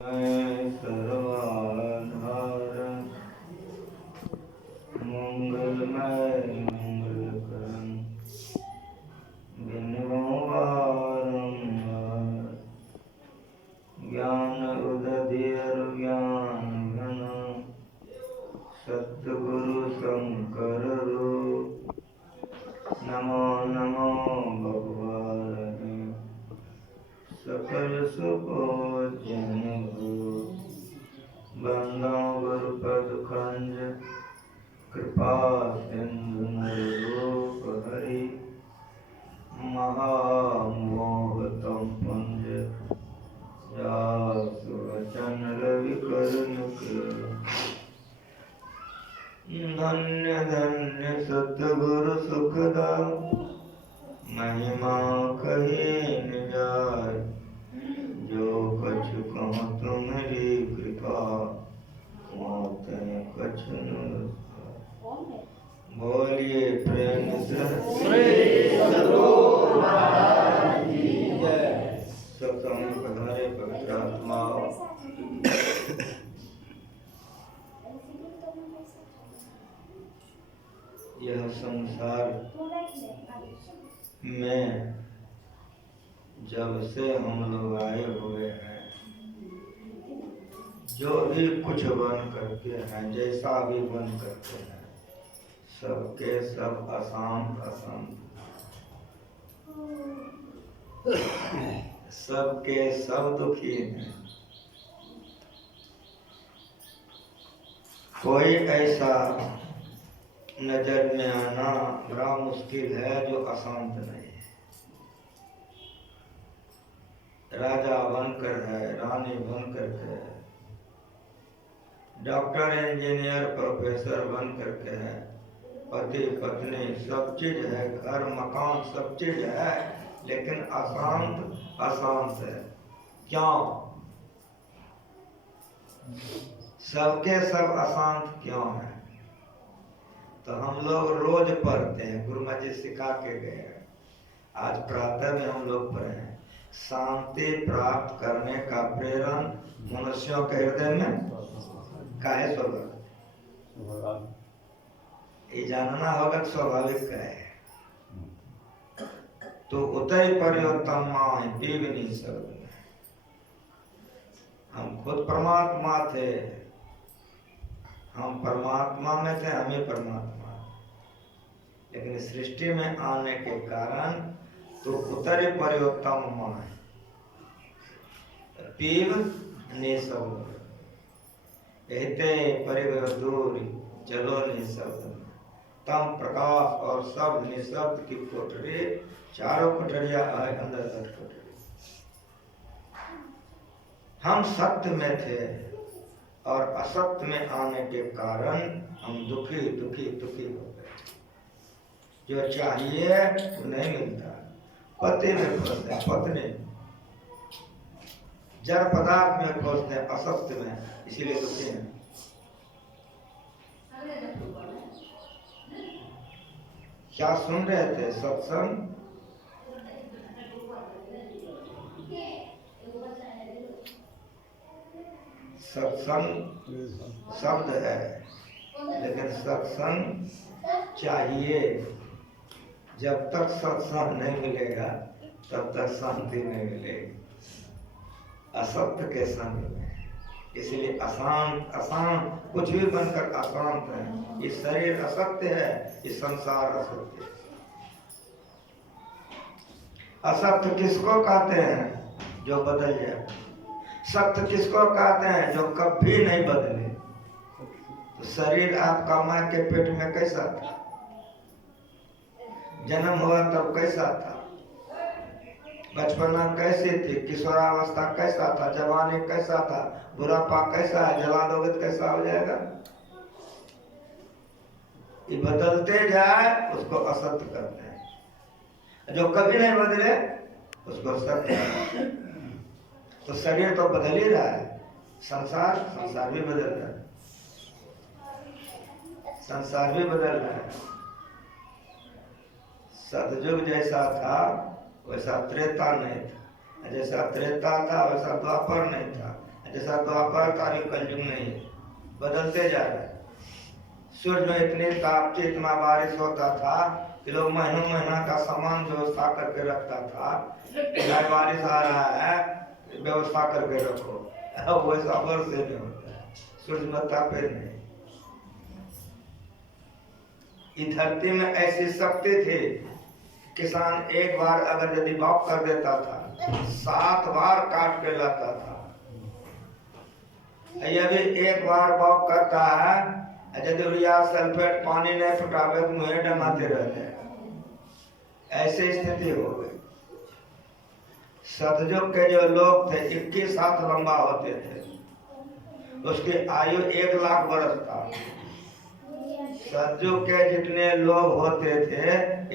सर्वाधार मंगलमय मंगलकरण बिनवारंभार ज्ञान उदधीर ज्ञान घन सतगुरु शंकर रूप नमो नमो भगवान सकल सुपूजन बंदो गुरुपद खंज कृपा सिंधु रूप हरि महामोहतम पुंज जासु वचन रवि करुण धन्य धन्य सतगुरु सुखदा महिमा कही न जाय जो कछु कहूँ तुम्हारी कृपा मोते कछु न बोलिए प्रेम से श्री सद्गुरु महाराज की जय। सत्संग पधारे पवित्र आत्माओं, यह संसार में जब से हम लोग आए हुए हैं, जो भी कुछ बन करके हैं, जैसा भी बन करके हैं, सबके सब अशांत अशांत, सबके सब दुखी हैं। कोई ऐसा नजर में आना बड़ा मुश्किल है जो अशांत नहीं है। राजा बनकर है, रानी बनकर है, डॉक्टर इंजीनियर प्रोफेसर बन करके है, पति पत्नी सब चीज है, घर मकान सब चीज है, लेकिन अशांत अशांत है। क्यों? सबके सब अशांत क्यों है? तो हम लोग रोज पढ़ते हैं, गुरु महाराज जी सिखा के गए हैं। आज प्रातः में हम लोग पढ़े हैं, शांति प्राप्त करने का प्रेरण मनुष्यों के हृदय में काहे स्वभाव, ये जानना होगा कि स्वाभाविक का है। तो उतई परिवर्तन माए पीवनी सब, हम खुद परमात्मा थे, हम परमात्मा में थे, हम ही परमात्मा, लेकिन सृष्टि में आने के कारण तो उतरे परिवर्तन माए पीव निशब, कहते परिवर दूर चलो निशब्द, तम प्रकाश और शब्द निशब्द की कोठरी, चारों कोठरियां आए अंदर तक कोठरी। हम सत्य में थे और असत्य में आने के कारण हम दुखी दुखी दुखी हो गए। जो चाहिए वो नहीं मिलता, पति में खोजते हैं, पत्नी जड़ पदार्थ में खोजते हैं, असत्य में, इसीलिए दुखी हैं। क्या सुन रहे थे? सत्संग सत्संग शब्द है, लेकिन सत्संग चाहिए। जब तक सत्संग नहीं मिलेगा तब तक शांति नहीं मिलेगी असत्य के संग में। इसलिए अशांत अशांत कुछ भी बनकर अशांत है। ये शरीर असत्य है, ये संसार असत्य है। असत्य किसको कहते हैं? जो बदल जाए। सत्य किसको कहते हैं? जो कभी नहीं बदले। तो शरीर आपका मां के पेट में कैसा था? जन्म हुआ तब कैसा था? बचपना कैसी थी? किशोरावस्था कैसा था? जवानी कैसा था? बुढ़ापा कैसा है? जला दोगे तो कैसा हो जाएगा? ये बदलते जाए उसको असत्य करते हैं, जो कभी नहीं बदले उसको सत्य। तो शरीर तो बदल ही रहा है, संसार भी बदल रहा है, संसार भी बदल रहा है। सतयुग जैसा था वैसा त्रेता नहीं था, जैसा त्रेता था वैसा द्वापर नहीं था, जैसा द्वापर का भी कलयुग नहीं है, बदलते जा रहा है। सूरज में इतनी ताप थी, इतना बारिश होता था कि लोग महीनों महीना का सामान व्यवस्था करके रखता था। बारिश आ रहा है, व्यवस्था करके रखो। अब वैसा वर्ष से नहीं होता है, सूरज में तापे नहीं। इस धरती में ऐसी शक्ति थी, किसान एक बार अगर यदि बॉक कर देता था 7 बार काट के लाता था। ये भी एक बार बॉक करता है, यदि यूरिया सल्फेट पानी नहीं फटावे तो मुँह डमाते रह जाए। ऐसी स्थिति हो गई। सतयुग के जो लोग थे 21 हाथ लंबा होते थे, उसकी आयु 1 लाख वर्ष था। सतयुग के जितने लोग होते थे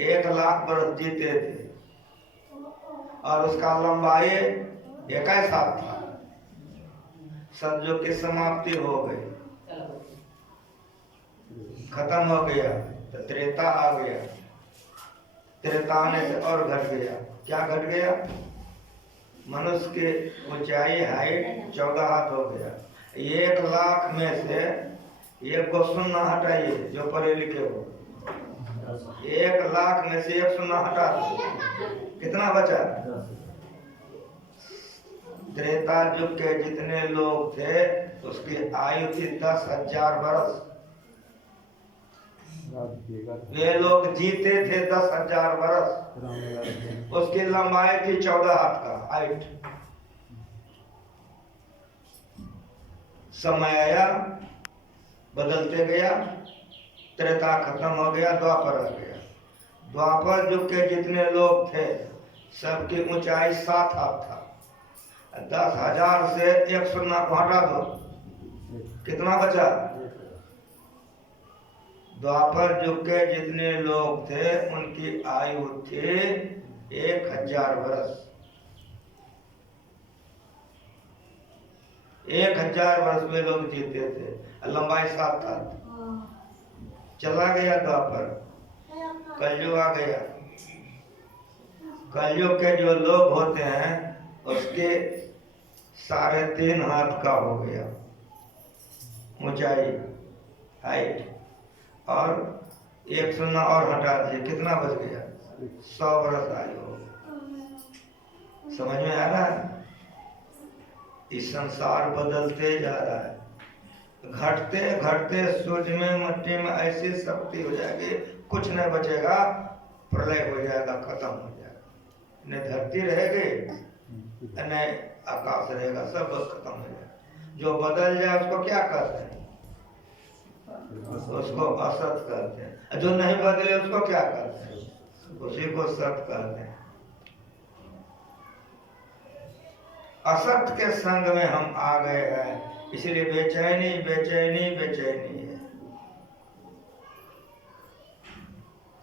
1 लाख वर्ष जीते थे, और उसका लंबाई 21 हाथ था। सतयुग की समाप्ति हो गई, खत्म हो गया, तो त्रेता आ गया। त्रेता आने से और घट गया। क्या घट गया? मनुष्य की ऊंचाई हाइट 14 हाथ हो गया। 1 लाख में से 1 को शून्य हटाइए, जो पढ़े लिखे हो। 1 लाख में से 1 शून्य हटा दो, कितना बचा? त्रेता युग के जितने लोग थे उसकी आयु थी 10,000 वर्ष। वे लोग जीते थे 10,000 वर्ष। उसकी लंबाई थी 14 हाथ का हाइट। समय आया, बदलते गया, त्रेता खत्म हो गया, द्वापर आ गया। द्वापर युग के जितने लोग थे सबकी ऊंचाई 7 हाथ था। 10,000 से 1 शून्य घटा दो, कितना बचा? द्वापर युग के जितने लोग थे उनकी आयु थी 1,000 वर्ष। 1,000 वर्ष में लोग जीते थे, लंबाई 7 था। चला गया द्वापर, कलयुग आ गया। कलयुग के जो लोग होते हैं उसके 3.5 हाथ का हो गया ऊंचाई हाइट, और 1 शून्य और हटा दिए, कितना बच गया? 100 वर्ष आयु हो गया। समझ में आ रहा है? इस संसार बदलते जा रहा है। घटते घटते सूर्य में मिट्टी में ऐसी शक्ति हो जाएगी, कुछ नहीं बचेगा, प्रलय हो जाएगा, खत्म हो जाएगा। न धरती रहेगी न आकाश रहेगा, सब खत्म हो जाएगा। जो बदल जाए उसको क्या कहते हैं? उसको असत कहते हैं। जो नहीं बदले उसको क्या कहते हैं? उसी को सत कहते हैं। असत के संग में हम आ गए हैं, इसलिए बेचैनी बेचैनी बेचैनी है।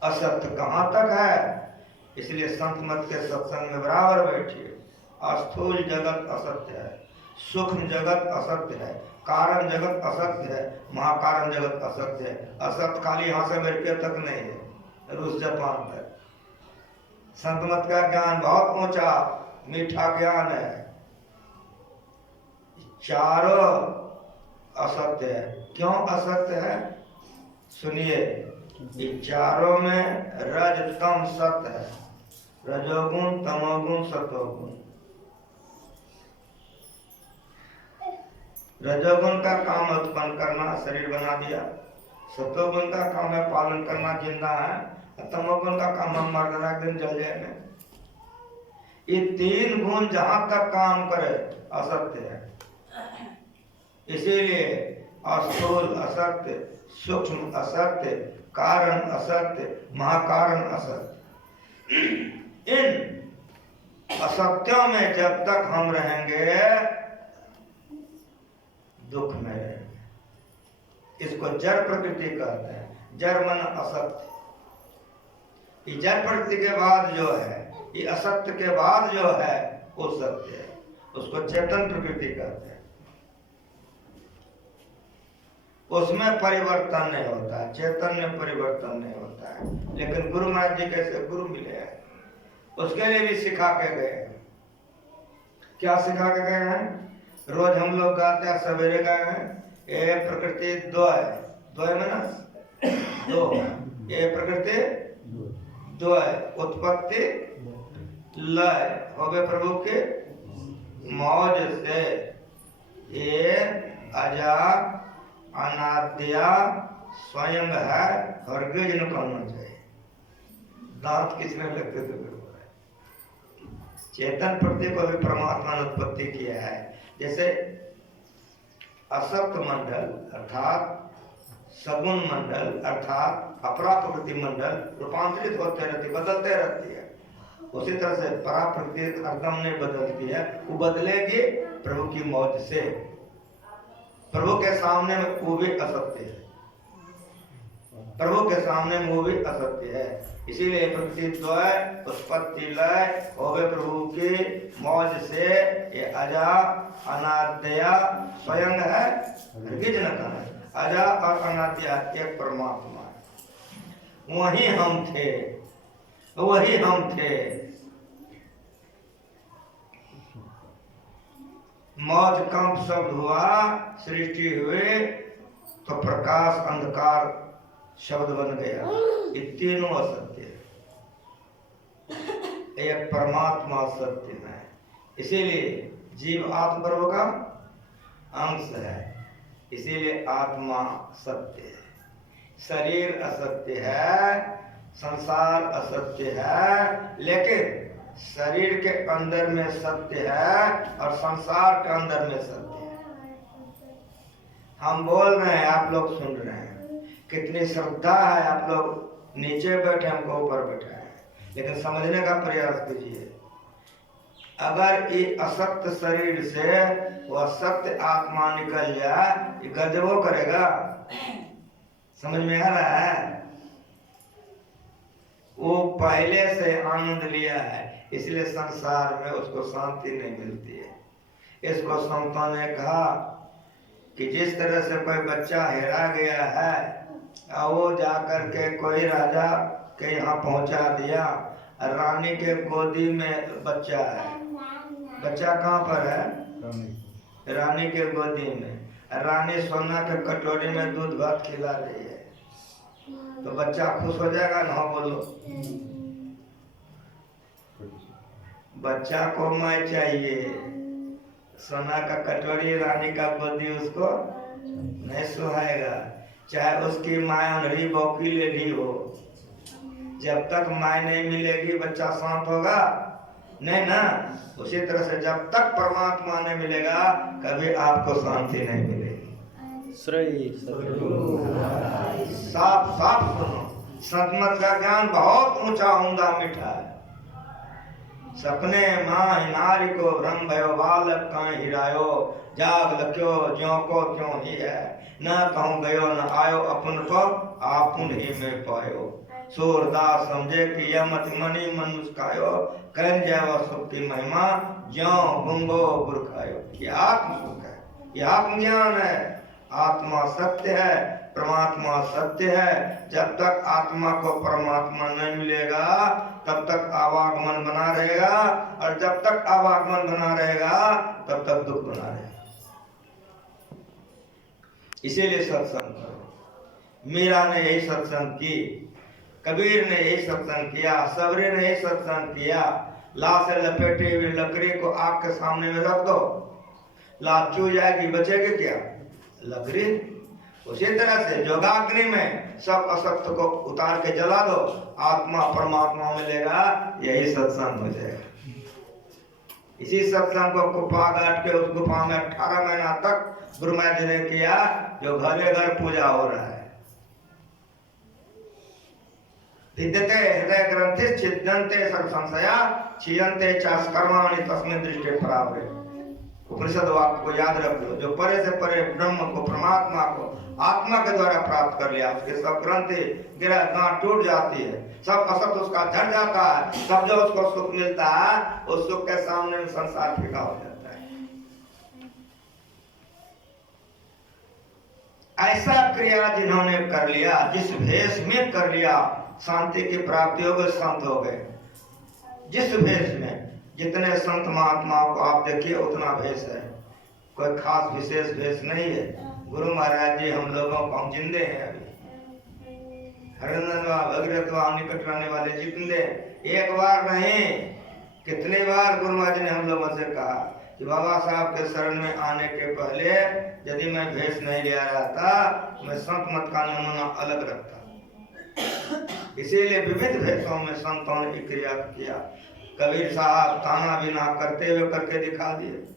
असत कहाँ तक है? इसलिए संत मत के सत्संग में बराबर बैठिए। स्थूल जगत असत्य है, सूक्ष्म जगत असत्य है, कारण जगत असत्य है, महाकारण जगत असत्य है। असत्य खाली यहाँ से अमेरिका तक नहीं है, रूस जापान तक। संत मत का ज्ञान बहुत ऊंचा मीठा ज्ञान है। चारों असत्य है। क्यों असत्य है? सुनिए, ये चारों में रज तम सत्य है, रजोगुण तमोगुण सतोगुण। रजोगुण का काम उत्पन्न करना, शरीर बना दिया। सतोगुण का काम है पालन करना, जिंदा है। तमोगुण का काम है मरना, एक दिन जल जाएंगे। ये 3 गुण जहां तक काम करे असत्य है। इसीलिए स्थूल असत्य, सूक्ष्म असत्य, कारण असत्य, महाकारण असत्य। इन असत्यों में जब तक हम रहेंगे दुख में रहेंगे। इसको जड़ प्रकृति कहते हैं। जड़ मन असत्य। ये जड़ प्रकृति के बाद जो है, ये असत्य के बाद जो है वो सत्य है, उसको चेतन प्रकृति कहते हैं। उसमें परिवर्तन नहीं होता है, चेतन में परिवर्तन नहीं होता है। लेकिन गुरु महाराज जी कैसे गुरु मिले हैं, उसके लिए भी सिखा के गए हैं। क्या सिखा के गए हैं? रोज हम लोग गाते हैं, सवेरे गाए हैं, ये प्रकृति द्वय, द्वय में ना दो, ये प्रकृति द्वय, उत्पत्ति लय होवे प्रभु के मौज से, ये अजा अनाद्या स्वयं है, हरगिज न कहना चाहिए। दांत किसने लगते थे? चेतन प्रत्येक को भी परमात्मा ने उत्पत्ति किया है। जैसे असक्त मंडल अर्थात सगुण मंडल अर्थात अपरा प्रकृति मंडल रूपांतरित होते रहती, बदलते रहती है। उसी तरह से परा प्रकृति एकदम नहीं बदलती है, वो बदलेगी प्रभु की मौज से। प्रभु के सामने में वो भी असत्य है, प्रभु के सामने में वो भी असत्य है। इसीलिए प्रकृति द्वय उत्पत्ति लय होवे प्रभु की मौज से, ये अजा अनाद्या स्वयं है, हरगिज न कहना। अजा और अनाद्या एक परमात्मा है, वही हम थे, वही हम थे। मौज कंप शब्द हुआ, सृष्टि हुए तो प्रकाश अंधकार शब्द बन गया। ये तीनों असत्य है, एक परमात्मा सत्य है। इसीलिए जीव आत्म प्रभु का अंश है, इसीलिए आत्मा सत्य है। शरीर असत्य है, संसार असत्य है, लेकिन शरीर के अंदर में सत्य है और संसार के अंदर में सत्य है। हम बोल रहे हैं, आप लोग सुन रहे हैं, कितनी श्रद्धा है। आप लोग नीचे बैठे, हमको ऊपर बैठा है, लेकिन समझने का प्रयास कीजिए। अगर ये असत्य शरीर से वो असत्य आत्मा निकल जाए, ये गजबो करेगा। समझ में आ रहा है? वो पहले से आनंद लिया है, इसलिए संसार में उसको शांति नहीं मिलती है। इसको संतों ने कहा कि जिस तरह से कोई बच्चा हेरा गया है और वो जाकर के कोई राजा के यहाँ पहुंचा दिया, रानी के गोदी में बच्चा है। बच्चा कहाँ पर है? रानी के गोदी में। रानी सोना के कटोरी में दूध भात खिला रही है, तो बच्चा खुश हो जाएगा ना? बोलो, बच्चा को माँ चाहिए, सोना का कटोरी रानी का गोदी उसको नहीं सुहाएगा, चाहे उसकी माँ अनहरी बौकी लेडी हो। जब तक माँ नहीं मिलेगी बच्चा शांत होगा नहीं ना। उसी तरह से जब तक परमात्मा नहीं मिलेगा कभी आपको शांति नहीं मिलेगी। साफ साफ सुनो, सतमत का ज्ञान बहुत ऊंचा उमदा मीठा है। सपने माँ नारी को भ्रम भयो, बालक कहीं हिरायो, जाग लक्यो ज्यों को त्यों ही है। न कहूँ गयो न आयो, अपन को आपुन ही में पायो। सूरदास समझे कि यह मत मणि मन मुस्कायो, कहन जाओ सुख की महिमा, ज्यों गुंगो बुरखायो। ये आत्म सुख है, ये आत्मज्ञान है। आत्मा सत्य है, परमात्मा सत्य है। जब तक आत्मा को परमात्मा नहीं मिलेगा तब तक आवागमन बना रहेगा, और जब तक आवागमन बना रहेगा तब तक दुख बना रहेगा। इसीलिए सत्संग करो। मीरा ने यही सत्संग की, कबीर ने यही सत्संग किया, सबरी ने यही सत्संग किया। लाश से लपेटी हुई लकड़ी को आग के सामने में रख दो, लाश चू जाएगी, बचेगी क्या? लकड़ी। उसी तरह से जोगाग्नि में सब असत्य को उतार के जला दो, आत्मा परमात्मा मिलेगा। यही सत्संग हो जाएगा। इसी सत्संग को गुफा गाट के उस गुफा में 18 महीना तक गुरु महाराज जी ने किया, जो घरे घर पूजा हो रहा है। विद्यते हृदय ग्रंथि छिद्यन्ते सर्व संशया, क्षीयन्ते चास कर्माणि तस्मिन् दृष्टे परावरे। उपनिषद वाक्य को याद रख लो। जो परे से परे ब्रह्म को, परमात्मा को आत्मा के द्वारा प्राप्त कर लिया, उसके सब ग्रंथि गिरह गांठ टूट जाती है, सब असत उसका झड़ जाता है। तब जो उसको सुख मिलता है, उस सुख के सामने में संसार फीका हो जाता है। ऐसा क्रिया जिन्होंने कर लिया, जिस भेष में कर लिया, शांति की प्राप्ति हो गई, संत हो गए। जिस भेष में, जितने संत महात्माओं को आप देखिए उतना भेष है। कोई खास विशेष भेष नहीं है। गुरु महाराज जी हम लोगों को, हम जिंदे हैं अभी, हरिनंदन भगीरथ निकट रहने वाले जिंदे। एक बार नहीं, कितनी बार गुरु महाराज ने हम लोगों से कहा कि बाबा साहब के शरण में आने के पहले यदि मैं भेष नहीं ले रहा था, मैं संत मत का नमूना अलग रखता। इसीलिए विविध भेषों में संतों ने क्रिया किया। कबीर साहब ताना बिना करते हुए करके दिखा दिए,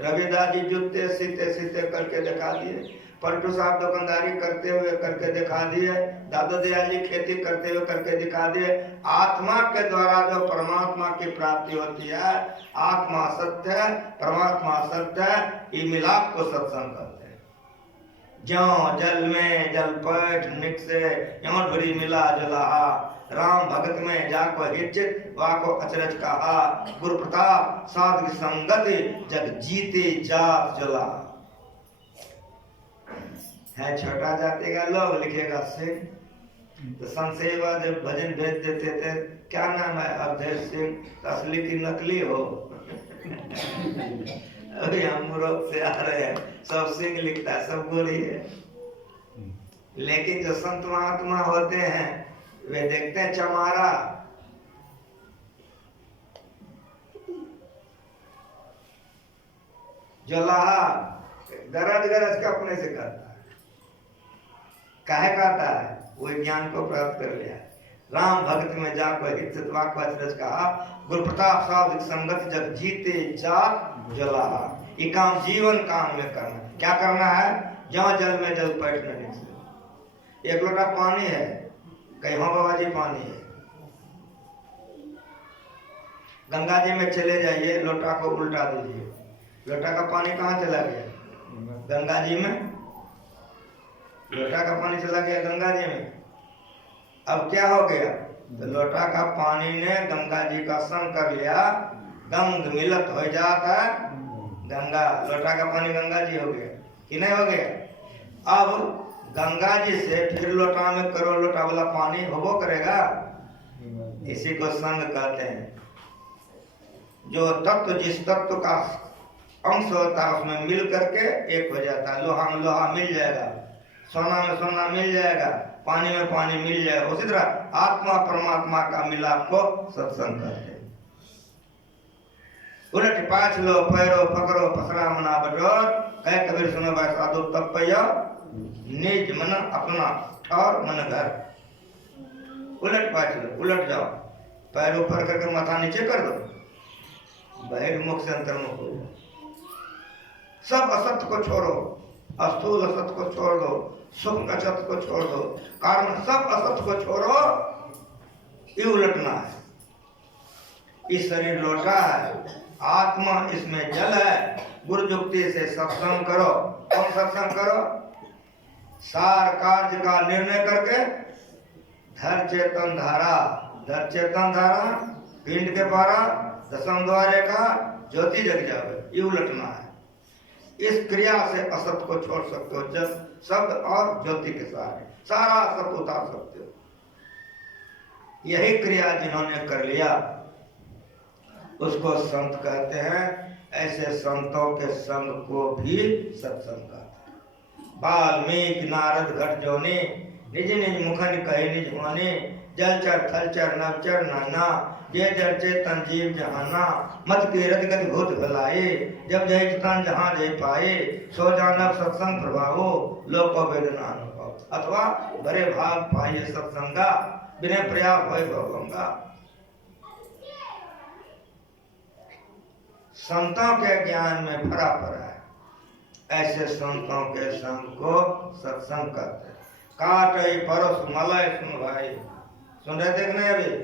रविदास जी जूते सीते सीते करके दिखा दिए, पलटू साहब दुकानदारी करते हुए करके दिखा दिए, दादा दयाल जी खेती करते हुए करके दिखा दिए। आत्मा के द्वारा जो परमात्मा की प्राप्ति होती है, आत्मा सत्य है, परमात्मा सत्य है, ये मिलाप को सत्संग कहते हैं। ज्यों जल में जल पट निकसे, यों ढुरी मिला जुलाहा, राम भगत में जाको हिचित वाको अचरज कहा, गुरु प्रताप साध की संगति जग जीते जात जुला। है छोटा जाति का लोग, लिखेगा सिंह। तो संत सेवा जब भजन भेज देते थे, क्या नाम है अवधेश सिंह, असली की नकली हो। अभी हम रोड से आ रहे हैं, सब सिंह लिखता है, सब गोरी है। लेकिन जो संत महात्मा होते हैं वे देखते हैं चमारा। जो लाहा गरज गरज का अपने से करता है, काहे कहता है, वो ज्ञान को प्राप्त कर लिया। राम भक्त में जाकर हित वाक वचरज कहा, गुरु प्रताप साध संगत जग जीते जात जला। ये काम जीवन काम में करना। क्या करना है? जहाँ जल में जल बैठने नहीं से। एक लोटा पानी है, कहीं हाँ बाबा जी पानी है, गंगा जी में चले जाइए, लोटा को उल्टा दीजिए, लोटा का पानी कहाँ चला गया? गंगा जी में। लोटा का पानी चला गया गंगा जी में। अब क्या हो गया? तो लोटा का पानी ने गंगा जी का संग कर लिया, गंग मिलत हो जाता गंगा। लोटा का पानी गंगा जी हो गया कि नहीं हो गया? अब गंगा जी से फिर लोटा में करो लोटा वाला पानी होबो करेगा? इसी को संग कहते हैं। जो तत्व जिस तत्व का अंश होता है उसमें मिल करके एक हो जाता है। लोहा में लोहा मिल जाएगा, सोना में सोना मिल जाएगा, पानी में पानी मिल जाएगा। उसी तरह आत्मा परमात्मा का मिलाप को सत्संग कहते हैं। उलट पाछ लो पैरो पकड़ो पसरा मना बटोर, कह कबीर सुनो भाई साधु तब पैया निज मन अपना और मन घर। उलट पाछ लो, उलट जाओ, पैर ऊपर करके माथा नीचे कर दो, बहिर्मुख से अंतर्मुख हो जाओ। सब असत्य को छोड़ो, अस्थूल असत्य को छोड़ दो, सूक्ष्म असत्य को छोड़ दो, कारण सब असत्य को छोड़ो, ये उलटना है। इस शरीर लोटा है, आत्मा इसमें जल है। गुरु जुक्ति से सत्संग करो। कौन सत्संग करो? सार कार्य का निर्णय करके धर चेतन धारा, धर चेतन धारा, पिंड के पारा, दसम द्वारे का ज्योति जग जावे, ये उलटना है। इस क्रिया से असत को छोड़ सकते हो, जब शब्द और ज्योति के साथ सारा असत उतार सकते हो। यही क्रिया जिन्होंने कर लिया उसको संत कहते हैं। ऐसे संतों के संग को भी सत्संग कहते हैं। वाल्मीकि नारद घट जोनी, निज निज मुखन कही निज वाणी, जलचर थलचर नवचर नाना, जे जर चेतन जीव जहाना, मत के रत गति भूत भलाए, जब जय चितन जहाँ जय पाए, सो जानव सत्संग प्रभावो, लोक वेदना अनुभव। अथवा बड़े भाग पाइए सत्संगा, बिना प्रयास भय भवंगा। संतों के ज्ञान में भरा पड़ा है। ऐसे संतों के संग को सत्संग कहते हैं। काटई परस मलय सुन भाई, सुन रहे थे नहीं अभी?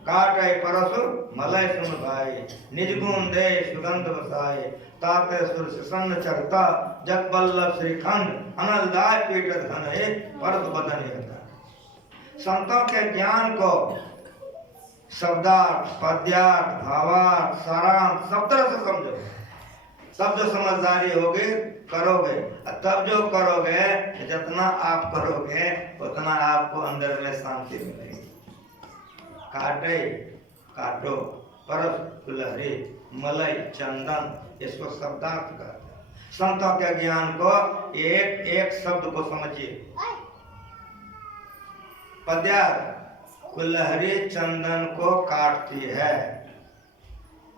काटई परस मलय सुन भाई, निज गुण दे सुगंध बसाए, ताते सुर सन्न चरता, जग बल्लभ श्रीखंड, अनलदाय पीठ धन है, परत बदन होता। संतों के ज्ञान को शब्दार्थ, पद्यार्थ, भावार्थ, सारांश सब तरह से समझो। सब जो समझदारी होगी करोगे, तब जो करोगे, जितना आप करोगे उतना आपको अंदर में शांति मिलेगी। काटे काटो, परस कुलहरी, मलय चंदन, इसको शब्दार्थ कहते हैं। संतों के ज्ञान को एक एक शब्द को समझिए। पद्यार्थ कुल्हड़ी चंदन को काटती है,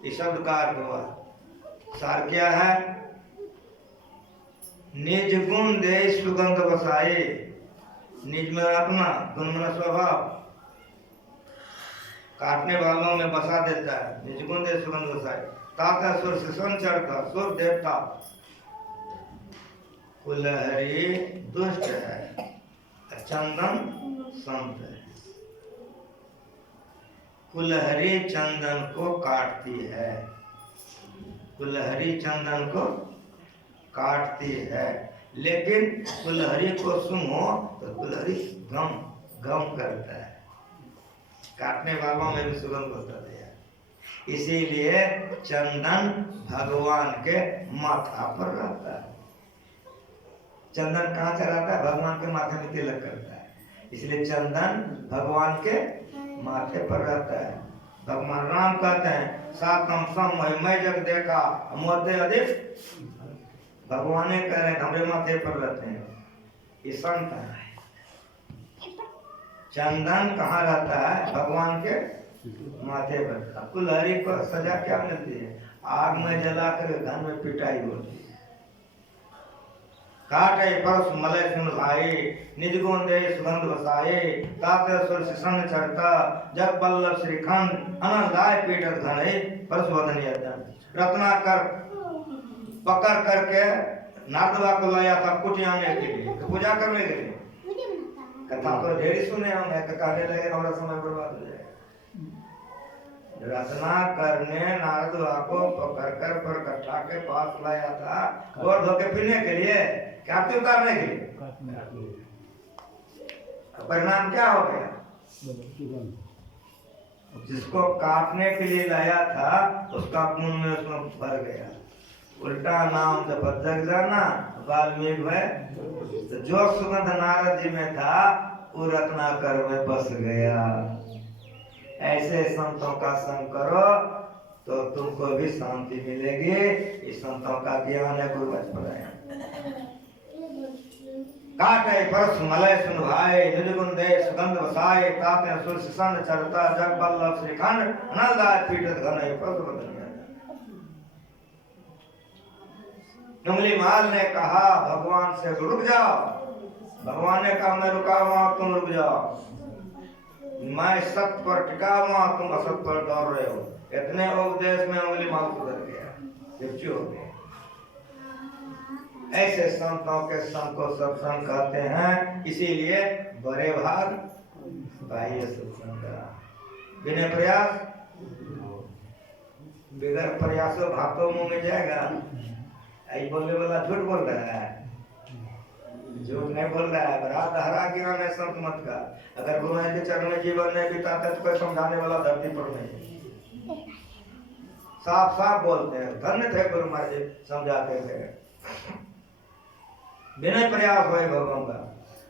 इस शब्द का अर्थ हुआ। सार क्या है? निज गुण दे सुगंध बसाए। निज में अपना, गुण में स्वभाव, काटने वालों में बसा देता है। निज गुण दे सुगंध बसाए। ताता सुर से संचरता, सुर देवता। कुल्हड़ी दुष्ट है, चंदन संत है। कुल्हड़ी चंदन को काटती है, कुल्हड़ी चंदन को काटती है, लेकिन कुल्हड़ी को सुनो तो कुल्हड़ी गम गम करता है। काटने वालों में भी सुगंध होता है। इसीलिए चंदन भगवान के माथा पर रहता है। चंदन कहाँ चढ़ाता है? भगवान के माथे में तिलक करता है, इसलिए चंदन भगवान के माथे पर रहता है। भगवान राम कहते हैं सातम सम मैं जग देखा मोते अधिक। भगवान कह रहे हैं हमारे माथे पर रहते हैं। ये संत है। चंदन कहाँ रहता है? भगवान के माथे पर। कुल्हड़ी को सजा क्या मिलती है? आग में जलाकर घर में पिटाई होती है। काटे परस मलय सुन भाई, निज गुण दे सुगंध बसाए। ताते सुर से संग चढ़ता, जग बल्लभ श्रीखंड। अनंदाय पीटत घने, परस वदन यदन। रत्नाकर पकड़ करके नारदवा को लाया था कुटियाने के लिए, तो पूजा करने के लिए। कथा तो ढेरी सुने हम, कहने लगे हमारा समय बर्बाद हो जाएगा। रत्नाकर ने नारदवा को पकड़ कर परकट्ठा के पास लाया था, गोर धो के पीने के लिए, क्या उतारने के लिए। परिणाम क्या हो गया? जिसको काटने के लिए लाया था उसका खून में उसमें भर गया। उल्टा नाम जब जग जाना वाल्मीकि में, तो जो सुगंध नारद जी में था वो रत्नाकर में बस गया। ऐसे संतों का संग करो तो तुमको भी शांति मिलेगी। इस संतों का ज्ञान है गुरु बचपन। काटे परस मलय सुन भाई, निज गुण दे सुगंध बसाए। ताते सुर से संग चढ़ता, जग बल्लभ श्रीखंड। अनलदाय पीटत घने, परस वदन यदन। उंगली माल ने कहा भगवान से रुक जाओ। भगवान ने कहा मैं रुका हुआ, तुम रुक जाओ। मैं सत्य पर टिका हुआ, तुम असत पर दौड़ रहे हो। इतने उपदेश में उंगली माल सुधर गया, चुप हो गया। ऐसे संतों के संग को सत्संग कहते हैं। इसीलिए बड़े भाग बाह्य सत्संग बिना प्रयास, बगैर प्रयासों भातों मुंह में जाएगा। आई बोलने वाला झूठ बोल रहा है, झूठ नहीं बोल रहा है। बड़ा दहरा गिरा है संत मत का। अगर गुरु के चरण में जीवन नहीं बिताता तो कोई समझाने वाला धरती पर नहीं। साफ साफ बोलते हैं। धन्य थे गुरु महाराज, समझाते थे। बिना प्रयास हुए भगवान का।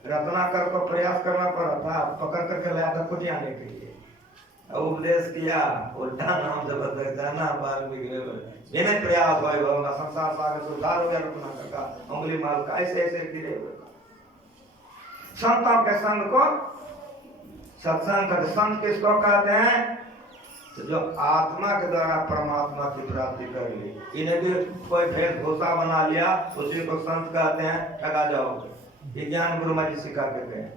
रत्नाकर को प्रयास करना पड़ा था, पकड़ करके लाया था कुटिया आने के लिए। उपदेश किया, उल्टा नाम जबरदस्त जाना वाल्मीकि। बिना प्रयास हुए भगवान का संसार सागर से उद्धार हो गया। रत्नाकर का उंगली माल का ऐसे ऐसे गिरे हुए। संतों के संग को सत्संग करते। संत किसको कहते हैं? तो जो आत्मा के द्वारा परमात्मा की प्राप्ति कर ली। इन्हें भी कोई वेशभूषा बना लिया, उसी को संत कहते हैं। ठगा जाओगे। ये ज्ञान गुरु महाराज सिखा के गए।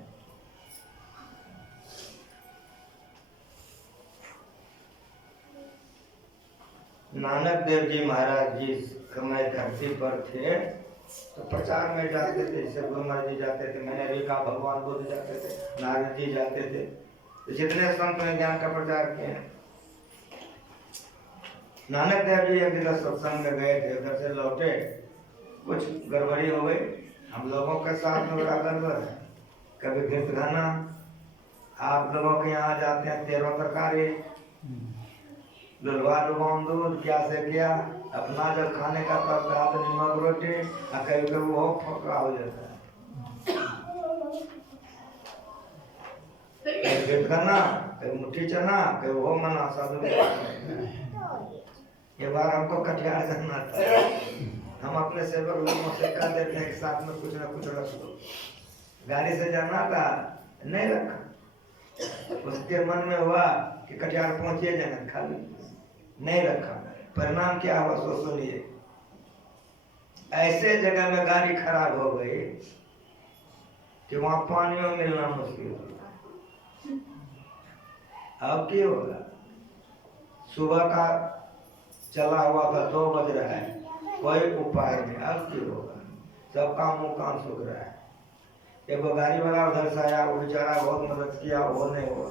नानक देव जी महाराज जी समय धरती पर थे तो प्रचार में जाते थे। जैसे गुरु महाराज जी जाते थे, मैंने भी कहा भगवान बुद्ध जाते थे, नारद जी जाते थे। तो जितने संत ने ज्ञान का प्रचार किए हैं। नानक देव जी एक दिन सत्संग में गए थे, उधर से लौटे, कुछ गड़बड़ी हो गई। हम लोगों के साथ में बड़ा गड़बड़ है। कभी गिरत खाना, आप लोगों के यहाँ जाते हैं 13 तरकारी, लुलवा लुबान दूध, क्या से क्या। अपना जब खाने का पड़ता है तो नमक रोटी, कभी कभी वो फकरा हो जाता है। कभी गिरत खाना, कभी मुट्ठी चना, कभी वो मना साधु। ये बार हमको कटिहार जाना था, हम अपने सेवक लोगों से कह देते हैं कि साथ में कुछ ना कुछ रख लो। गाड़ी से जाना था, नहीं रखा। उसके मन में हुआ कि कटिहार पहुंचे जाना, खाली नहीं रखा। परिणाम क्या हुआ सो सुनिए। ऐसे जगह में गाड़ी खराब हो गई कि वहां पानियों मिलना मुश्किल हो। अब क्या होगा? सुबह का चला हुआ था, 2 बज रहा है, कोई उपाय नहीं। अब क्या होगा? सबका मुंह कान सूख रहा है। एक गाड़ी वाला उधर से आया, वो बेचारा बहुत मदद किया, वो नहीं हुआ।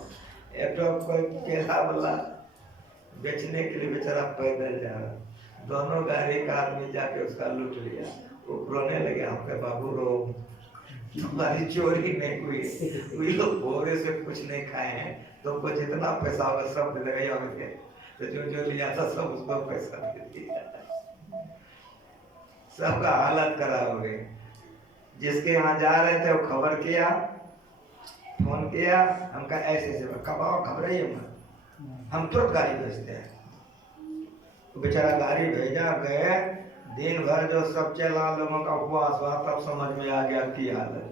एक तो कोई केला वाला बेचने के लिए बेचारा पैदल जा रहा, दोनों गाड़ी का आदमी जाके उसका लूट लिया। वो रोने लगे, हमके बाबू रो, तुम्हारी चोरी नहीं हुई, वे लोग भोरे से कुछ नहीं खाए हैं, तुमको जितना पैसा होगा सब दे देगा हमके। तो जो लिया था सब उसको पैसा दे दिया। सबका हालत खराब हो गई। जिसके यहाँ जा रहे थे वो खबर किया, फोन किया, हम कहा ऐसे ऐसे, कब आओ, घबराइए मत, हम तुरंत गाड़ी भेजते हैं। तो बेचारा गाड़ी भेजा, गए, दिन भर जो सब चला लोगों का उपवास हुआ, तब समझ में आ गया की हालत।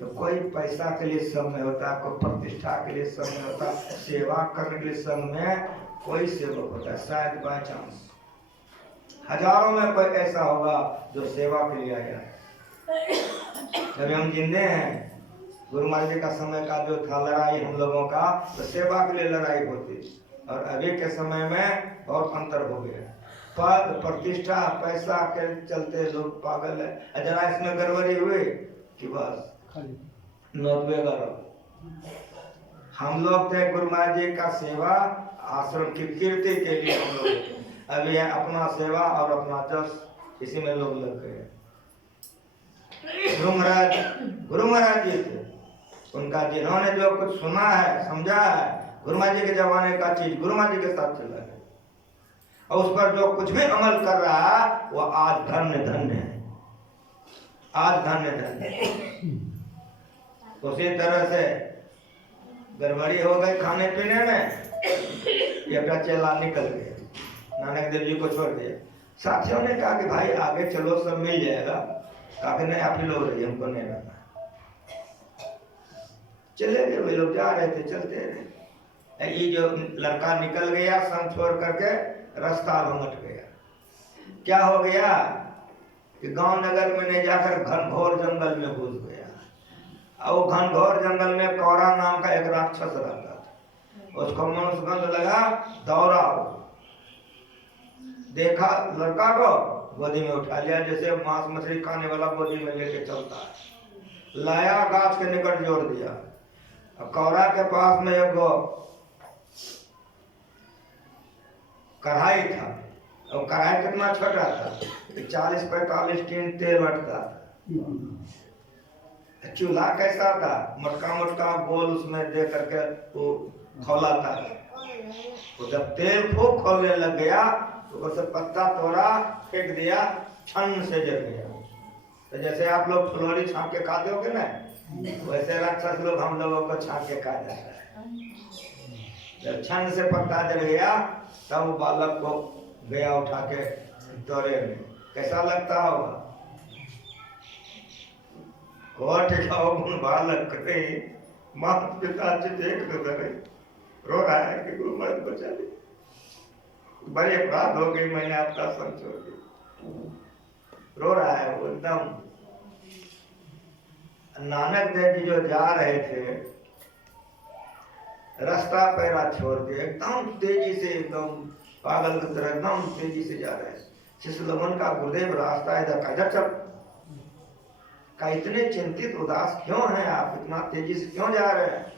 तो कोई पैसा के लिए सब में होता, कोई प्रतिष्ठा के लिए सब में होता, सेवा करने के लिए सब में कोई सेवक होता है, शायद बाय चांस हजारों में कोई ऐसा होगा जो सेवा के लिए आया। जब हम जिंदे हैं, गुरु महाराज जी का समय का जो था लड़ाई हम लोगों का, तो सेवा के लिए लड़ाई होती, और अभी के समय में बहुत अंतर हो गया। पद प्रतिष्ठा पैसा के चलते लोग पागल है। जरा इसमें गड़बड़ी हुई कि बस नोटवे करो। हम लोग थे गुरु महाराज जी का सेवा आश्रम की कीर्ति के लिए, हम लोग अभी है अपना सेवा और अपना जस, इसी में लोग लग गए। गुरु महाराज जी थे, उनका जिन्होंने जो कुछ सुना है समझा है, गुरु महाराज जी के जमाने का चीज गुरु महाराज जी के साथ चला है, और उस पर जो कुछ भी अमल कर रहा है वो आज धन्य धन्य है, आज धन्य धन्य है। उसी तरह से गड़बड़ी हो गई खाने पीने में, ये अपना चेला निकल गया, नानक देव जी को छोड़ दिया। साथियों ने कहा कि भाई आगे चलो, सब मिल जाएगा। कहा कि नहीं, आप ही लोग रहिए, हमको नहीं रहना। चले गए, वे लोग जा रहे थे, चलते रहे। ये जो लड़का निकल गया संग छोड़ करके, रास्ता भंगट गया। क्या हो गया कि गांव नगर में नहीं जाकर घनघोर जंगल में घुस गया। और वो घनघोर जंगल में कौरा नाम का एक राक्षस रहता था। उसको मनुष्यगंध लगा, दौड़ा, देखा लड़का को, गोदी में उठा लिया, जैसे मांस मछली खाने वाला गोदी में लेके चलता है। लाया, गाछ के निकट जोड़ दिया। अब कौरा के पास में एक कढ़ाई था, और कढ़ाई कितना छोटा था, 40-45 टीन तेल बटता था। चूल्हा कैसा था, मटका मटका गोल, उसमें दे करके वो खौलाता था। तो जब तेल खूब खौलने लग गया तो उसे पत्ता तोड़ा, फेंक दिया, छन से जल गया। तो जैसे आप लोग फुलौरी छाप के खा दोगे ना, वैसे राक्षस लोग हम लोगों को छाप के खा जाता है। जब छन से पत्ता जल गया, तब वो बालक को गया उठा के दौरे में। कैसा लगता होगा? कोट खाओ गुण बालक करे, माता पिता चितेक धरे, रो रहा है कि गुरु महाराज बचा ली, बड़े अपराध हो गई, मैंने आपका संग छोड़ दिया, रो रहा है वो एकदम। नानक देव जी जो जा रहे थे, रास्ता पैरा छोड़ के एकदम तेजी से, एकदम पागल की तरह एकदम तेजी से जा रहे हैं। शिष्य लोगों का गुरुदेव रास्ता इधर इधर चल, का इतने चिंतित उदास क्यों हैं आप, इतना तेजी से क्यों जा रहे हैं?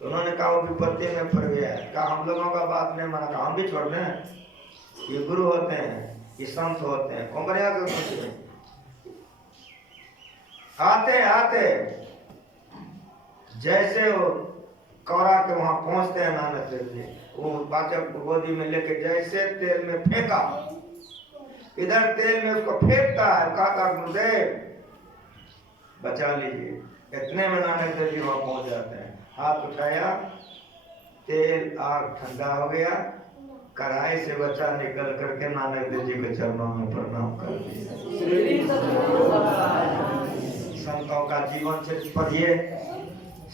तो उन्होंने कहा वो विपत्ति में पड़ गया है। कहा हम लोगों का बात नहीं माना, कहा हम भी छोड़ दें, ये गुरु होते हैं, ये संत होते हैं, कोमरिया के सोचते हैं। आते आते जैसे वो कौरा के वहां पहुंचते हैं नानक देव जी, वो पाचक को गोदी में लेके जैसे तेल में फेंका, इधर तेल में उसको फेंकता है, कहा गुरुदेव बचा लीजिए। इतने में नानक देव जी वहां पहुंच जाते हैं, हाथ उठाया, तेल आग ठंडा हो गया, कढ़ाई से बच्चा निकल करके नानक देव जी के चरणों में प्रणाम कर दिया। संतों का जीवन चरित्र पढ़िए,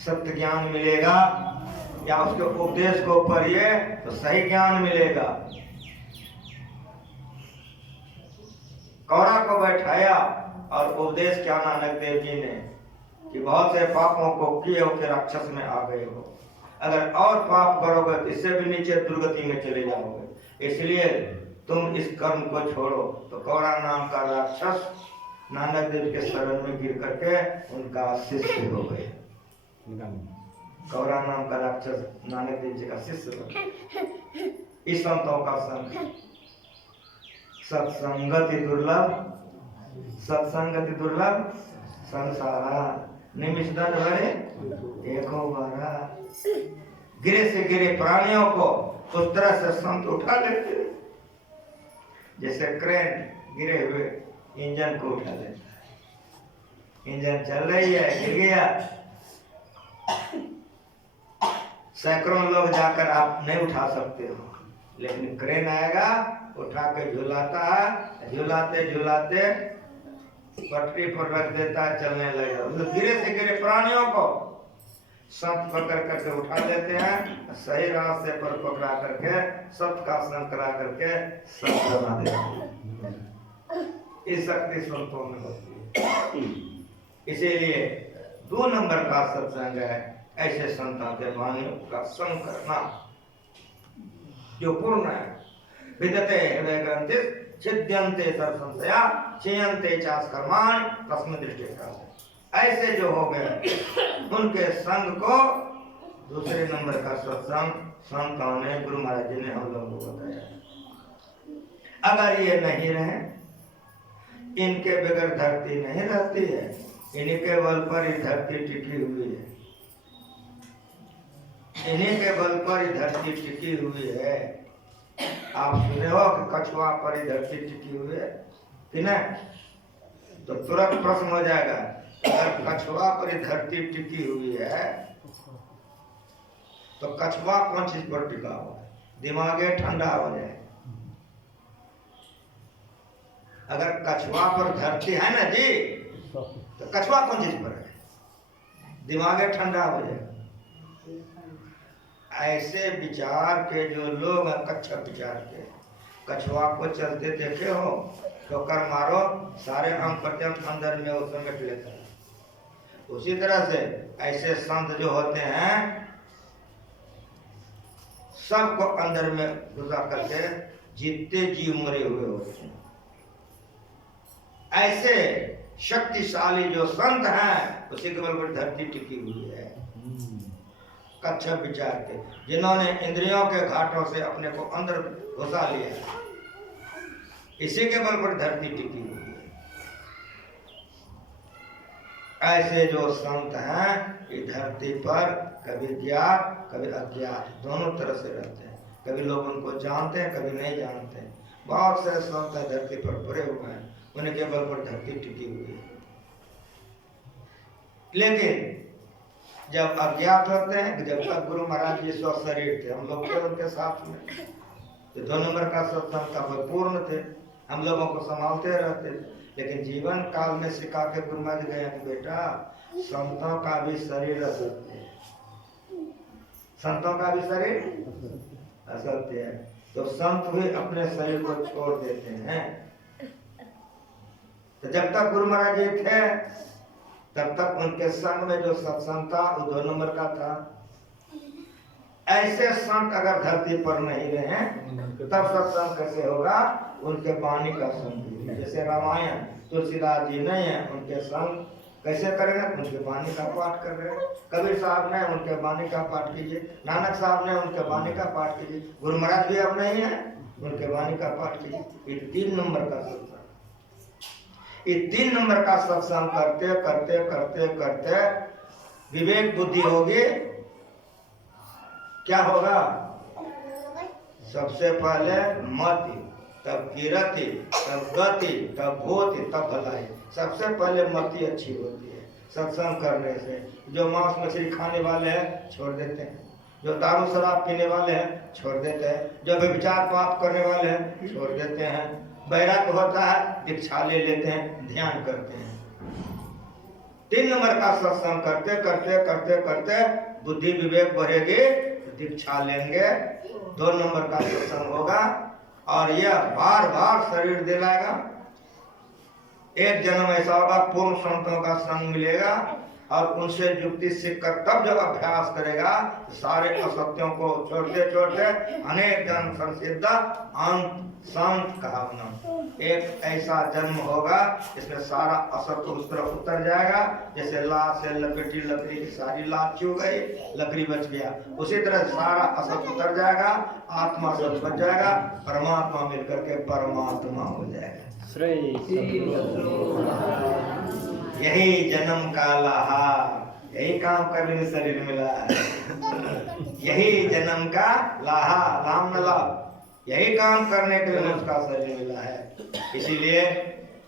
सत्य ज्ञान मिलेगा, या उसके उपदेश को पढ़िए तो सही ज्ञान मिलेगा। कौरा को बैठाया और उपदेश किया नानक देव जी ने कि बहुत से पापों को किए हो के राक्षस में आ गए हो, अगर और पाप करोगे तो इससे भी नीचे दुर्गति में चले जाओगे, इसलिए तुम इस कर्म को छोड़ो। तो कौरा नाम का राक्षस नानक देव के शरण में गिर करके उनका शिष्य हो गए। कौरा नाम का राक्षस नानक देव जी का शिष्य हो गए। इस संतों का संग, सत्संगति दुर्लभ, सत्संगति दुर्लभ संसारा, निमिषदन भरे एको बारा। गिरे से गिरे प्राणियों को उस तरह से संत उठा लेते जैसे क्रेन गिरे हुए इंजन को उठा लेता है। इंजन चल रही है, गिर गया, सैकड़ों लोग जाकर आप नहीं उठा सकते हो, लेकिन क्रेन आएगा, उठा के झुलाता है, झुलाते झुलाते पटरी पर रख देता है, चलने लगेगा। मतलब गिरे से गिरे प्राणियों को संत पकड़ करके उठा लेते हैं, सही रास्ते पर पकड़ा करके सत्य का संग करा करके संत बना देते हैं। इस शक्ति संतों में होती है। इसीलिए 2 नंबर का सत्संग है ऐसे संतों के वाणियों का संग करना जो पूर्ण है। विदते हृदय ग्रंथि छिद्यन्ते सर्वसंशया चयन्ते चास्कर्माणि तस्मै दृष्टि का। ऐसे जो हो गए उनके संग को 2 नंबर का सत्संग संतों ने, गुरु महाराज जी ने हम लोगों को बताया। अगर ये नहीं रहे, इनके बगैर धरती नहीं रहती है, इनके बल पर ही धरती टिकी हुई है, इन्हीं के बल पर ही धरती टिकी हुई है। आप सुने हो कि कछुआ पर ही धरती टिकी हुई है कि नहीं? तो तुरंत प्रश्न हो जाएगा, अगर कछुआ पर ही धरती टिकी हुई है तो कछुआ कौन चीज पर टिका हुआ है? दिमागे ठंडा हो जाए। अगर कछुआ पर धरती है ना जी, तो कछुआ कौन चीज पर है? दिमागे ठंडा हो जाए। ऐसे विचार के जो लोग हैं, कच्चा विचार के, कछुआ को चलते देखे हो, ठोकर मारो, सारे अंग प्रत्यंग अंदर में वो समेट लेता है। उसी तरह से ऐसे संत जो होते हैं, सबको अंदर में घुसा करके जितने जीव मरे हुए होते हैं। ऐसे शक्तिशाली जो संत हैं, उसी के बल पर धरती टिकी हुई है। कच्चा विचार के, जिन्होंने इंद्रियों के घाटों से अपने को अंदर घुसा लिया, इसी के बल पर धरती टिकी हुई है। ऐसे जो संत हैं, ये धरती पर कभी ज्ञात कभी अज्ञात दोनों तरह से रहते हैं। कभी लोग उनको जानते हैं, कभी नहीं जानते हैं। बहुत से संत धरती पर पड़े हुए हैं, उनके बल पर धरती टिकी हुई है। लेकिन जब अज्ञात होते हैं, जब तक गुरु महाराज जी स्व शरीर थे, हम लोग थे उनके साथ में, तो 2 नंबर का सत्संग का पूर्ण थे, हम लोगों को संभालते रहते थे। लेकिन जीवन काल में सिखा के गुरु महाराज गए कि बेटा, संतों का भी शरीर असत्य है, संतों का भी शरीर असत्य है। तो संत भी अपने शरीर को छोड़ देते हैं। तो जब तक गुरु महाराज जी थे, तब तक उनके संग में जो सत्संग था वो 2 नंबर का था। ऐसे संत अगर धरती पर नहीं रहे तब सत्संग कैसे होगा? उनके वाणी का संग। जैसे रामायण तुलसीदास जी नहीं है, उनके संग कैसे करेंगे? उनके वाणी का पाठ कर रहे हैं। कबीर साहब ने उनके वाणी का पाठ कीजिए, नानक साहब ने उनके वाणी का पाठ कीजिए, गुरु महाराज भी अब नहीं है, उनके वाणी का पाठ कीजिए। ये 3 नंबर का सत्संग। ये 3 नंबर का सत्संग करते करते करते करते विवेक बुद्धि होगी। क्या होगा? सबसे पहले मति, तब कीरति, तब गति, तब भूति, तब भलाई। सबसे पहले मति अच्छी होती है सत्संग करने से। जो मांस मछली खाने वाले हैं छोड़ देते हैं, जो दारू शराब पीने वाले हैं छोड़ देते हैं, जो व्यभिचार पाप करने वाले हैं छोड़ देते हैं। वैराग्य होता है, दीक्षा ले लेते हैं, ध्यान करते हैं। 3 नंबर का सत्संग करते करते करते करते बुद्धि विवेक बढ़ेगी, दीक्षा लेंगे। 2 नंबर का सत्संग होगा और यह बार बार शरीर दिलाएगा। एक जन्म ऐसा होगा पूर्ण संतों का संग मिलेगा और उनसे युक्ति सीख कर तब जब अभ्यास करेगा सारे असत्यों को छोड़ते छोड़ते अनेक जन्म संसिद्ध अंत शांत कहावना। एक ऐसा जन्म होगा जिसमें सारा असत्य उस तरफ उतर जाएगा, जैसे लाश से लपेटी लकड़ी की सारी लाश छू गई, लकड़ी बच गया, उसी तरह सारा असत्य उतर जाएगा, आत्मा सब बच जाएगा, परमात्मा मिलकर के परमात्मा हो जाएगा। यही जन्म का लाहा, यही काम करने में शरीर मिला है। यही जन्म का लाहा, राम लाभ, यही काम करने के लिए उसका शरीर मिला है। इसीलिए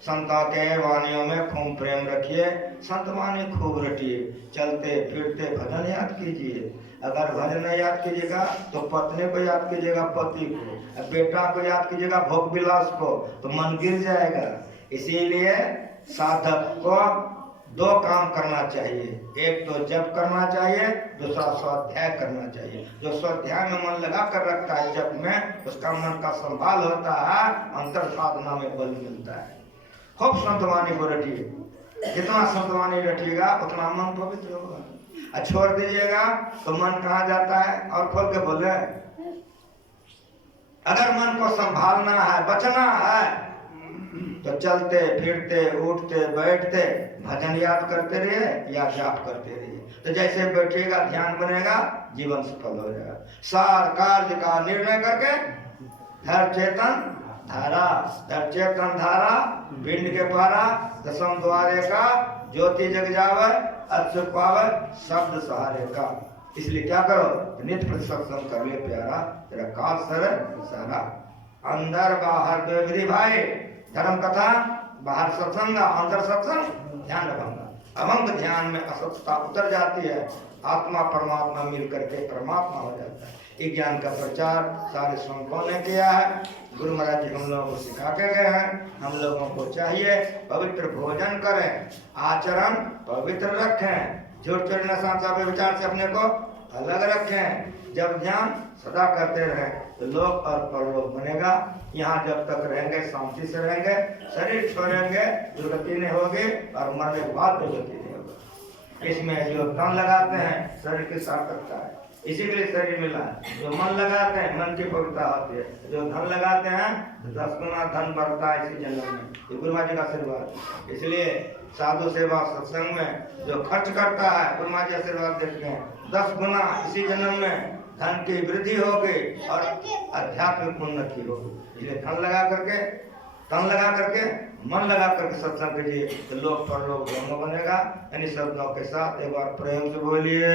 संतों के वाणियों में खूब प्रेम रखिए, संत वाणी खूब रटिए, चलते फिरते भजन याद कीजिए। अगर भजन नहीं याद कीजिएगा तो पत्नी को याद कीजिएगा, पति को, बेटा को याद कीजिएगा, भोग विलास को, तो मन गिर जाएगा। इसीलिए साधक को 2 काम करना चाहिए, एक तो जप करना चाहिए, दूसरा स्वाध्याय करना चाहिए। जो स्वाध्याय में मन लगा कर रखता है जप में, उसका मन का संभाल होता है, अंतर साधना में बल मिलता है। खूब संतवाणी को रटिए, जितना संतवाणी रटिएगा उतना मन पवित्र होगा। और छोड़ दीजिएगा तो मन कहाँ जाता है? और खोल के बोले, अगर मन को संभालना है, बचना है, तो चलते फिरते उठते बैठते भजन याद करते रहिए या जाप करते रहिए। तो जैसे बैठिएगा ध्यान बनेगा, जीवन सफल हो जाएगा। सार कार्य का निर्णय करके धर चेतन धारा, धर चेतन धारा पिंड के पारा, 10 द्वारे का ज्योति जग जावे, अर्थ पावे शब्द सहारे का। इसलिए क्या करो, नित्य प्रति सत्संग कर ले प्यारा, तेरा काल सर सारा। अंदर बाहर बेविधि भाई, धर्म कथा बाहर सत्संग, अंदर सत्संग, ध्यान रखूंगा। अभंग ध्यान में असत्यता उतर जाती है, आत्मा परमात्मा मिल करके परमात्मा हो जाता है। ये ज्ञान का प्रचार सारे संतों ने किया है, गुरु महाराज जी हम लोगों को सिखा के गए हैं। हम लोगों को चाहिए पवित्र भोजन करें, आचरण पवित्र रखें, झूठ चोरी नशा विचार से अपने को अलग रखें, जब ध्यान सदा करते रहें तो लोक और परलोक बनेगा। यहाँ जब तक रहेंगे शांति से रहेंगे, शरीर छोड़ेंगे दुर्गति नहीं होगी और मरने के बाद दुर्गति नहीं होगी। इसमें जो धन लगाते हैं शरीर की सार्थकता है, इसी के लिए शरीर मिला है। जो मन लगाते हैं मन की पवित्रता होती है, जो धन लगाते हैं तो 10 गुना धन बढ़ता है इसी जन्म में। ये गुरु महाराज जी का आशीर्वाद। इसलिए साधु सेवा सत्संग में जो खर्च करता है, गुरु महाराज जी आशीर्वाद देते हैं, 10 गुना इसी जन्म में धन की वृद्धि होगी और आध्यात्मिक उन्नति होगी। इसलिए धन लगा करके, तन लगा करके, मन लगा करके सत्संग कीजिए तो लोक परलोक दोनों बनेगा। यानी शब्दों के साथ एक बार प्रेम से बोलिए।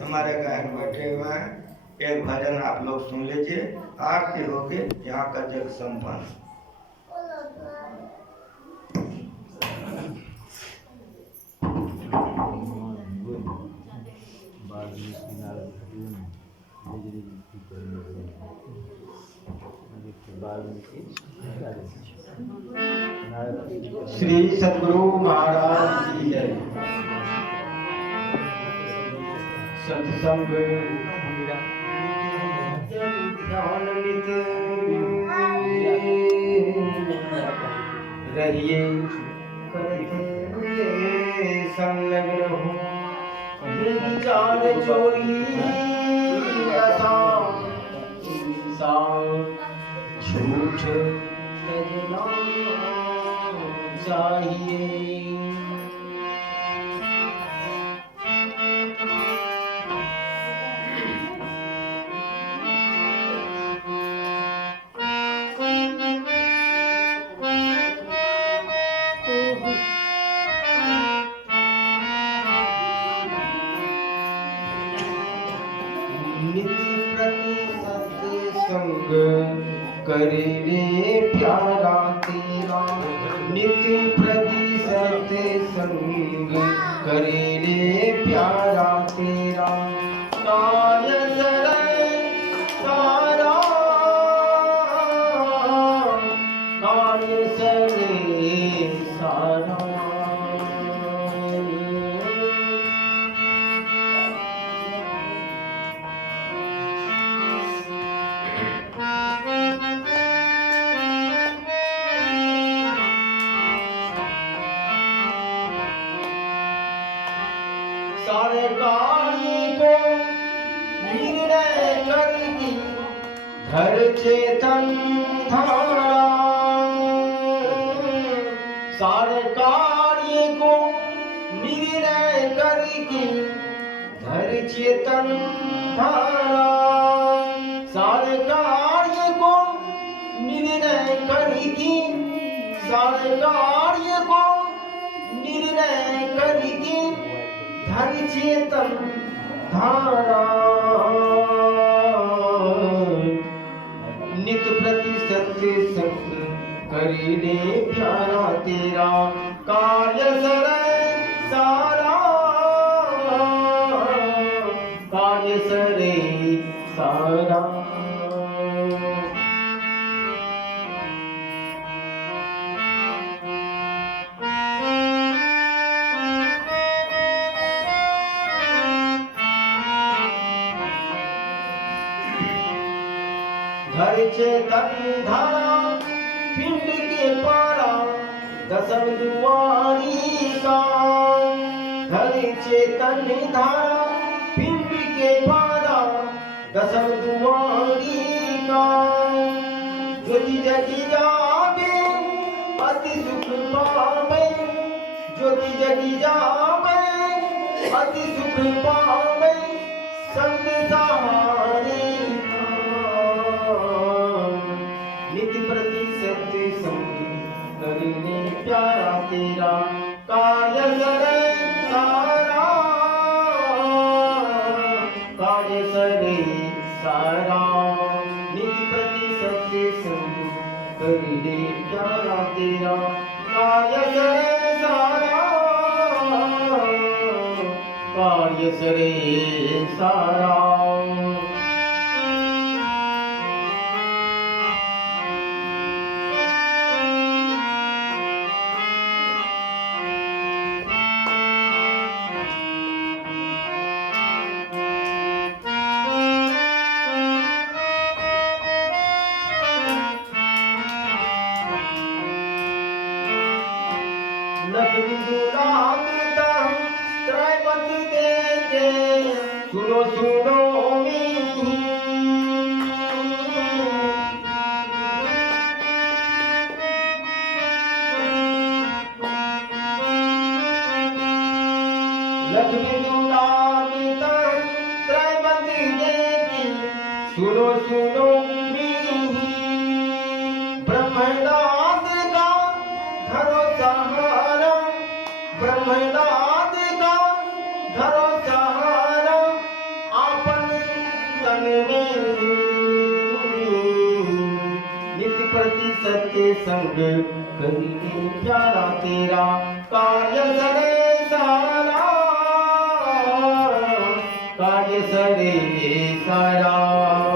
हमारे गायक बैठे हुए हैं, एक भजन आप लोग सुन लीजिए, आरती होगी, यहाँ का जग संपन्न। श्री सद्गुरु महाराज की जय। सत्संग रहिए संलग्न हो, विचार चोरी झूठ तजना चाहिए। करे रे प्यारा तेरा, नित्य प्रति सत्संग करे रे प्यारा। कार्य सरे सारा। सारे कार्य को निर्णय करके धर चेतन धारा। सारे कार्य को निर्णय करके धर चेतन धारा। सारे कार्य को निर्णय करके, सारे कार्य को निर्णय करके धर चेतन धारा। नित प्रति सत्य संग करे रे प्यारा तेरा कार्य सरे सारा। कार्य सरे सारा। धर चेतन धारा पिंड के पारा दसम दुआरी का। धर चेतन धारा पिंड के पारा दसम दुआरी का। ज्योति जगी जावे अति सुख पावे। ज्योति जगी जावे अति सुख पावे। संत सहारे नित्य प्रति सत्य संग करने प्यारा तेरा कार्य सरे सारा। कार्य सरे सारा। नित्य प्रति सत्य संग करने प्यारा तेरा कार्य सरे सारा। कार्य सरे सारा। लक्ष्मी दुलाता त्रैपति देते सुनो सुनो मी। लक्ष्मी दुलाता त्रैपति देते सुनो सुनो मी। ब्रह्मदास का धरो सहारा। ब्रह्मदास का धरो सहारा। आपन तन में नित्य प्रति सत्य संग करने प्यारा तेरा कार्य सरे सारा। कार्य सरे सारा।